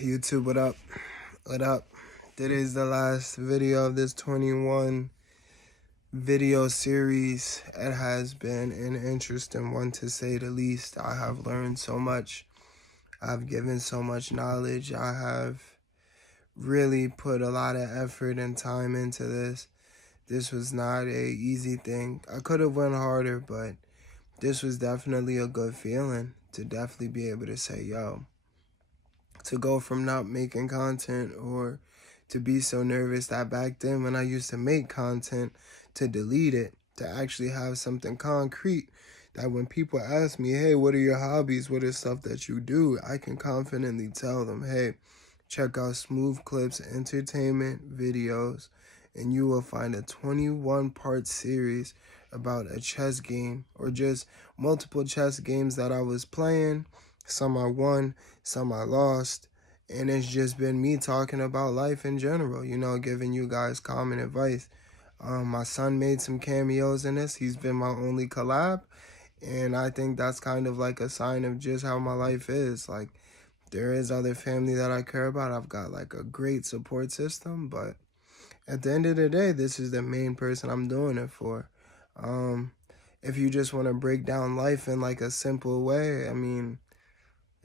YouTube, what up? What up? Today is the last video of this 21 video series. It has been an interesting one, to say the least. I have learned so much. I've given so much knowledge. I have really put a lot of effort and time into this. This was not a easy thing. I could have went harder, but this was definitely a good feeling to definitely be able to say, yo, to go from not making content, or to be so nervous that back then when I used to make content, to delete it, to actually have something concrete that when people ask me, hey, what are your hobbies? What is stuff that you do? I can confidently tell them, hey, check out Smooth Clips Entertainment videos, and you will find a 21-part series about a chess game, or just multiple chess games that I was playing. Some I won, some I lost, and it's just been me talking about life in general, giving you guys common advice. My son made some cameos in this. He's been my only collab, and I think that's kind of like a sign of just how my life is. Like, there is other family that I care about. I've got like a great support system, but at the end of the day, this is the main person I'm doing it for. Um, if you just want to break down life in like a simple way, I mean,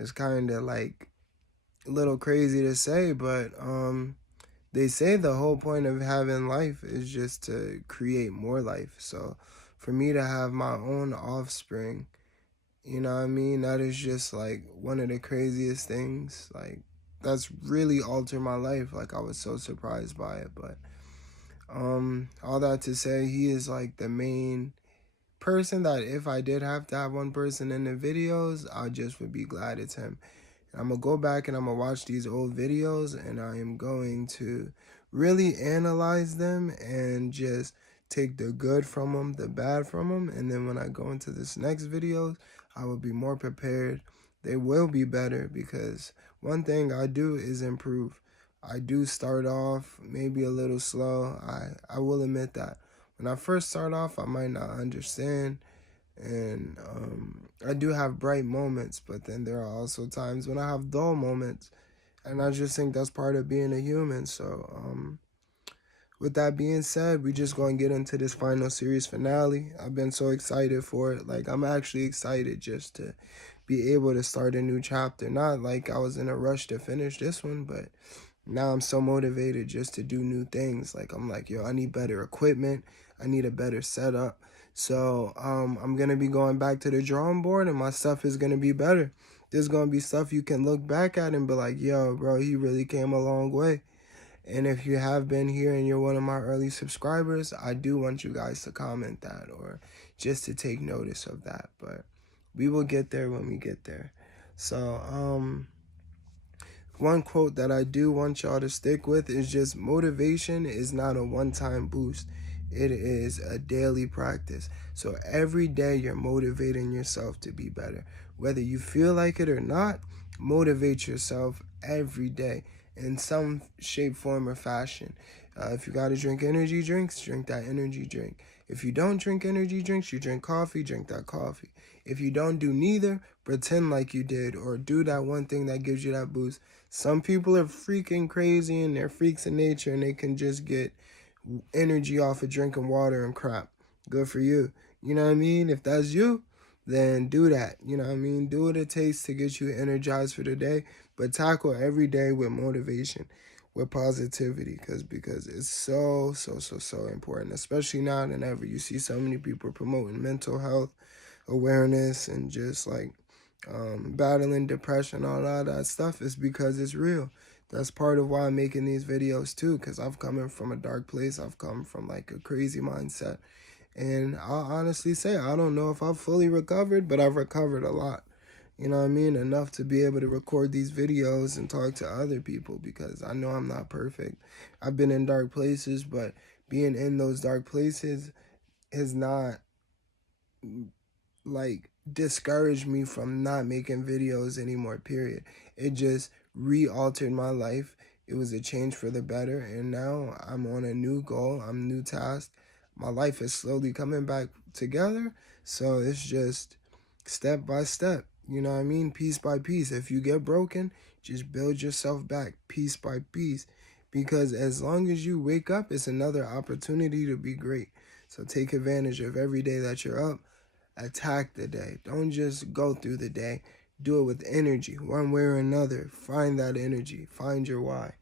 it's kind of like a little crazy to say, but they say the whole point of having life is just to create more life. So for me to have my own offspring, you know what I mean? That is just like one of the craziest things. Like, that's really altered my life. Like, I was so surprised by it. But all that to say, he is like the main person that if I did have to have one person in the videos, I just would be glad it's him. And I'm gonna go back and I'm gonna watch these old videos, and I am going to really analyze them and just take the good from them, the bad from them, and then when I go into this next videos, I will be more prepared. They will be better, because one thing I do is improve. I do start off maybe a little slow. I will admit that. When I first start off, I might not understand, and I do have bright moments, but then there are also times when I have dull moments, and I just think that's part of being a human. So with that being said, we just going to get into this final series finale. I've been so excited for it. Like, I'm actually excited just to be able to start a new chapter. Not like I was in a rush to finish this one, but now I'm so motivated just to do new things. Like, I'm like, yo, I need better equipment. I need a better setup. So I'm going to be going back to the drawing board, and my stuff is going to be better. There's going to be stuff you can look back at and be like, yo, bro, he really came a long way. And if you have been here and you're one of my early subscribers, I do want you guys to comment that, or just to take notice of that. But we will get there when we get there. So, one quote that I do want y'all to stick with is just: motivation is not a one-time boost. It is a daily practice. So every day you're motivating yourself to be better. Whether you feel like it or not, motivate yourself every day in some shape, form, or fashion. If you got to drink energy drinks, drink that energy drink. If you don't drink energy drinks, you drink coffee, drink that coffee. If you don't do neither, pretend like you did, or do that one thing that gives you that boost. Some people are freaking crazy and they're freaks in nature, and they can just get energy off of drinking water and crap. Good for you. You know what I mean? If that's you, then do that. You know what I mean? Do what it takes to get you energized for the day, but tackle every day with motivation, with positivity, because it's so important, especially now than ever. You see so many people promoting mental health awareness and just like battling depression, all of that stuff. Is because it's real. That's part of why I'm making these videos too, because I've come from a dark place. I've come from like a crazy mindset, and I'll honestly say I don't know if I've fully recovered, but I've recovered a lot. You know what I mean? Enough to be able to record these videos and talk to other people, because I know I'm not perfect. I've been in dark places, but being in those dark places has not like discouraged me from not making videos anymore, period. It just re-altered my life. It was a change for the better, and now I'm on a new goal. I'm new task. My life is slowly coming back together, so it's just step by step. You know what I mean? Piece by piece. If you get broken, Just build yourself back piece by piece, because as long as you wake up, it's another opportunity to be great. So take advantage of every day that you're up. Attack the day. Don't just go through the day. Do it with energy, one way or another. Find that energy. Find your why.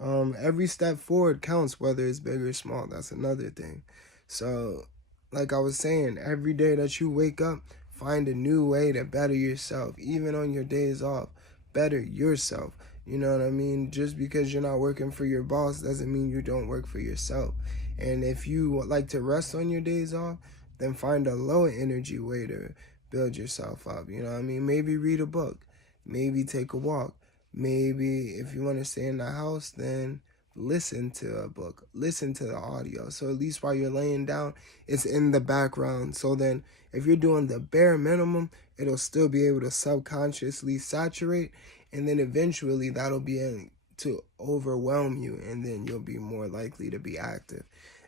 Every step forward counts, whether it's big or small. That's another thing. So, like I was saying, every day that you wake up, find a new way to better yourself. Even on your days off, better yourself. You know what I mean? Just because you're not working for your boss doesn't mean you don't work for yourself. And if you like to rest on your days off, then find a low energy way to build yourself up. You know what I mean? Maybe read a book. Maybe take a walk. Maybe if you want to stay in the house, then listen to a book, listen to the audio. So at least while you're laying down, it's in the background. So then if you're doing the bare minimum, it'll still be able to subconsciously saturate. And then eventually that'll be able to overwhelm you. And then you'll be more likely to be active.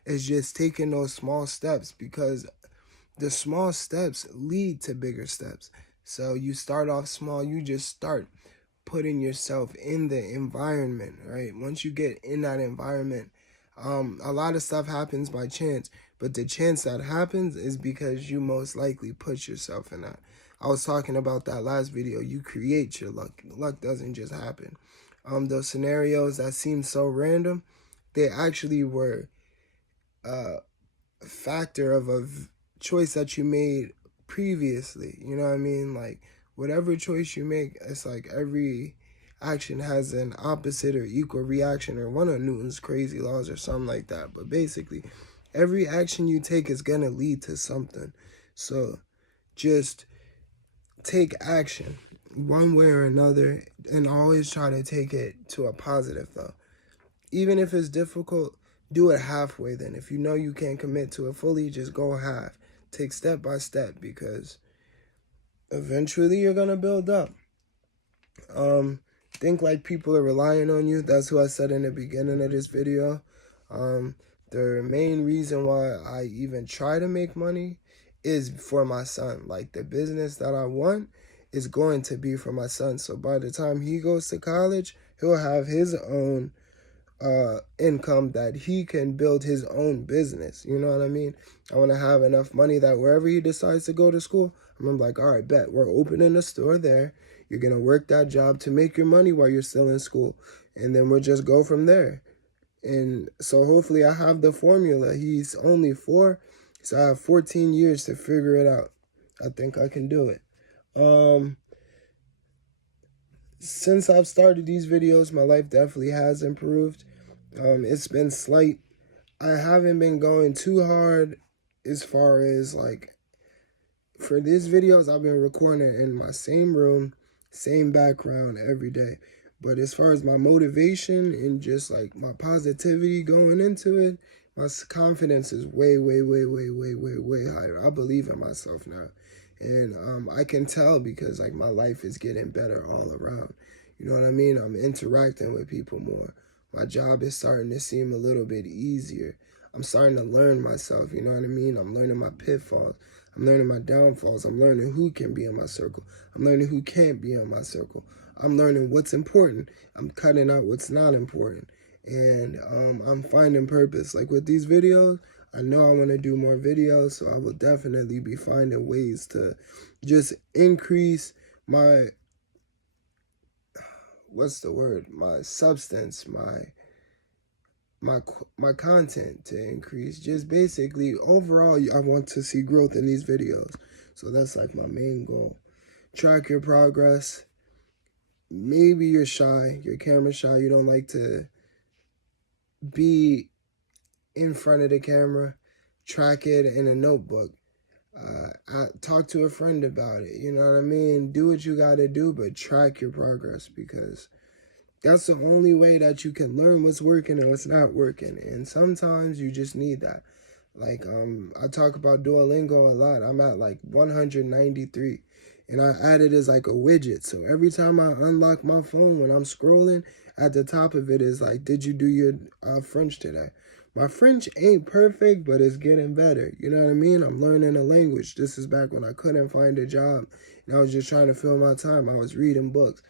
It's just taking those small steps, because the small steps lead to bigger steps. So you start off small, you just start putting yourself in the environment, right? Once you get in that environment, a lot of stuff happens by chance, but the chance that happens is because you most likely put yourself in that. I was talking about that last video. You create your luck. Luck doesn't just happen. Those scenarios that seem so random, they actually were a factor of a choice that you made previously. You know what I mean? Like, whatever choice you make, it's like every action has an opposite or equal reaction, or one of Newton's crazy laws or something like that. But basically, every action you take is going to lead to something. So just take action one way or another, and always try to take it to a positive, though. Even if it's difficult, do it halfway then. If you know you can't commit to it fully, just go half. Take step by step, because eventually you're going to build up. Think like people are relying on you. That's what I said in the beginning of this video. The main reason why I even try to make money is for my son. Like, the business that I want is going to be for my son. So by the time he goes to college, he'll have his own income that he can build his own business. You know what I mean? I want to have enough money that wherever he decides to go to school, I'm like, all right, bet, we're opening a store there. You're going to work that job to make your money while you're still in school. And then we'll just go from there. And so hopefully I have the formula. He's only 4, so I have 14 years to figure it out. I think I can do it. Since I've started these videos, my life definitely has improved. It's been slight. I haven't been going too hard as far as, like, for these videos, I've been recording in my same room, same background every day. But as far as my motivation and just like my positivity going into it, my confidence is way higher. I believe in myself now. And I can tell because like my life is getting better all around. You know what I mean? I'm interacting with people more. My job is starting to seem a little bit easier. I'm starting to learn myself, you know what I mean? I'm learning my pitfalls. I'm learning my downfalls. I'm learning who can be in my circle. I'm learning who can't be in my circle. I'm learning what's important. I'm cutting out what's not important. And I'm finding purpose. Like with these videos, I know I want to do more videos, so I will definitely be finding ways to just increase my, my substance, my content to increase. Just basically, overall, I want to see growth in these videos. So that's like my main goal. Track your progress. Maybe you're shy, you're camera shy, you don't like to be in front of the camera. Track it in a notebook. Talk to a friend about it, you know what I mean? Do what you gotta do, but track your progress, because that's the only way that you can learn what's working and what's not working. And sometimes you just need that. Like, I talk about Duolingo a lot. I'm at like 193. And I added as like a widget. So every time I unlock my phone when I'm scrolling, at the top of it is like, did you do your French today? My French ain't perfect, but it's getting better. You know what I mean? I'm learning a language. This is back when I couldn't find a job. And I was just trying to fill my time. I was reading books,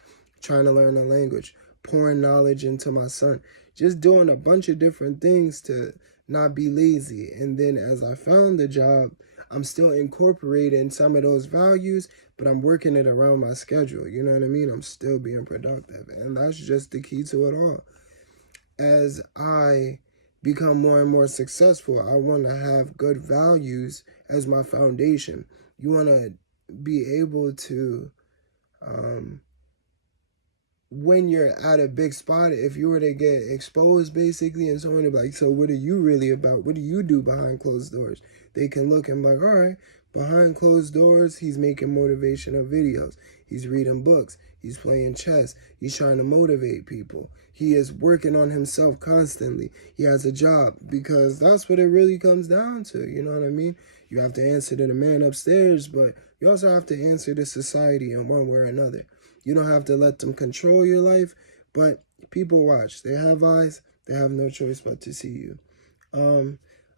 trying to learn a language, pouring knowledge into my son, just doing a bunch of different things to not be lazy. And then as I found the job, I'm still incorporating some of those values, but I'm working it around my schedule. You know what I mean? I'm still being productive. And that's just the key to it all. As I become more and more successful, I want to have good values as my foundation. You want to be able to, when you're at a big spot, if you were to get exposed basically and someone would be like, so what are you really about? What do you do behind closed doors? They can look and be like, all right, behind closed doors, he's making motivational videos. He's reading books. He's playing chess. He's trying to motivate people. He is working on himself constantly. He has a job, because that's what it really comes down to. You know what I mean? You have to answer to the man upstairs, but you also have to answer to society in one way or another. You don't have to let them control your life, but people watch. They have eyes. They have no choice but to see you.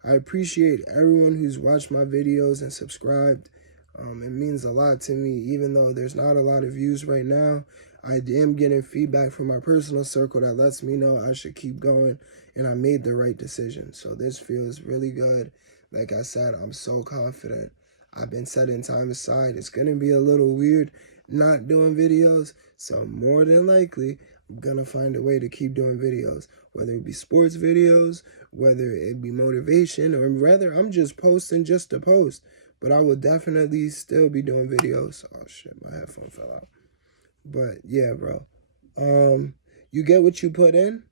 I appreciate everyone who's watched my videos and subscribed. It means a lot to me, even though there's not a lot of views right now. I am getting feedback from my personal circle that lets me know I should keep going, and I made the right decision. So this feels really good. Like I said, I'm so confident. I've been setting time aside. It's going to be a little weird not doing videos, so more than likely, I'm going to find a way to keep doing videos, whether it be sports videos, whether it be motivation, or rather, I'm just posting just to post. But I will definitely still be doing videos. Oh shit, my headphone fell out. But yeah, bro. You get what you put in.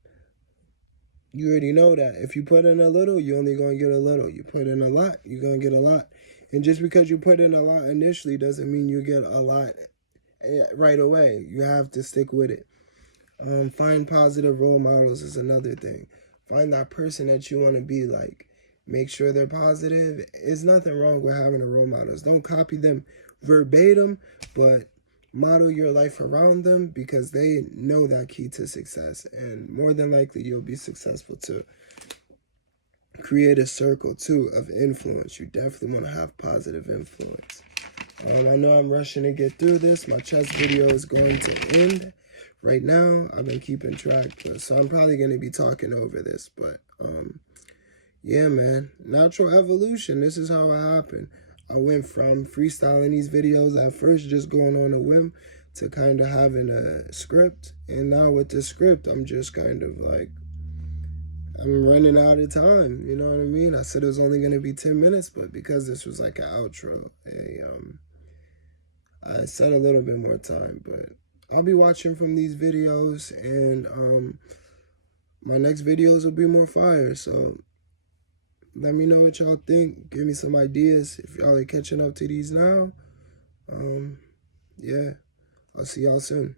You already know that. If you put in a little, you're only going to get a little. You put in a lot, you're going to get a lot. And just because you put in a lot initially doesn't mean you get a lot right away. You have to stick with it. Find positive role models is another thing. Find that person that you want to be like. Make sure they're positive. There's nothing wrong with having a role models. Don't copy them verbatim, but model your life around them, because they know that key to success. And more than likely, you'll be successful too. Create a circle too of influence. You definitely want to have positive influence. I know I'm rushing to get through this. My chess video is going to end right now. I've been keeping track, so I'm probably going to be talking over this. But yeah, man, natural evolution. This is how it happened. I went from freestyling these videos at first, just going on a whim, to kind of having a script. And now with the script, I'm just kind of like, I'm running out of time. You know what I mean? I said it was only going to be 10 minutes, but because this was like an outro, I said a little bit more time. But I'll be watching from these videos, and my next videos will be more fire. So let me know what y'all think. Give me some ideas if y'all are catching up to these now. Yeah, I'll see y'all soon.